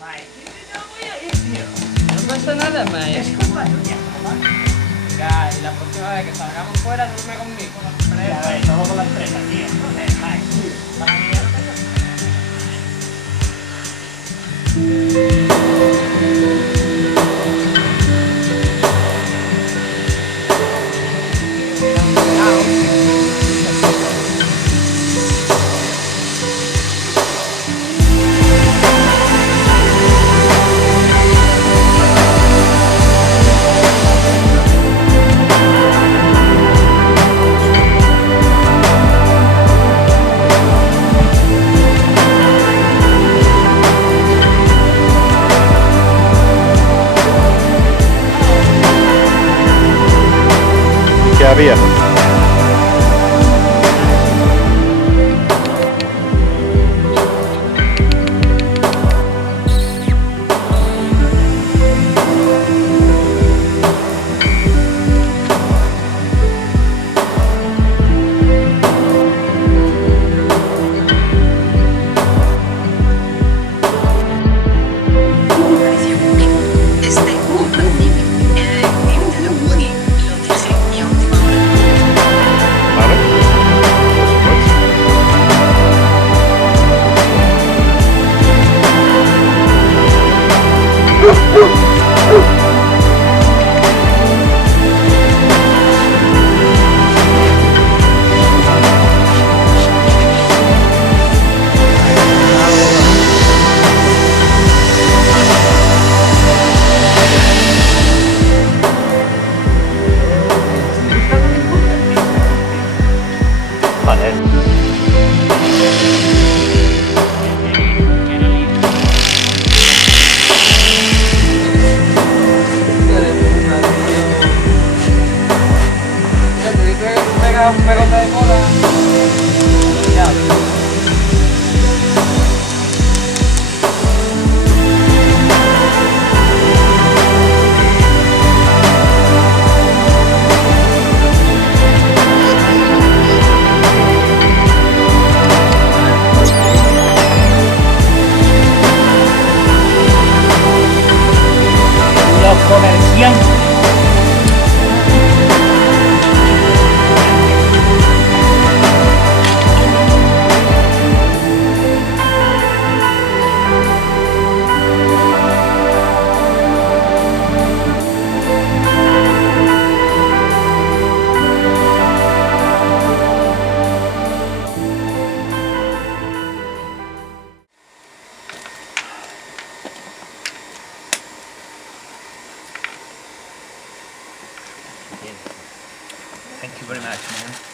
Mae, no voy a ir, tío. No pasa nada, mae. Es culpa tuya, mamá. Venga, y la próxima vez que salgamos fuera, duerme conmigo. Ya ves, todo con la empresa, tío. Joder, mae. Para mí ya no tengo. ¿Qué había? Un pegote de cola. Ya. Los comerciantes. Thank you very much, man.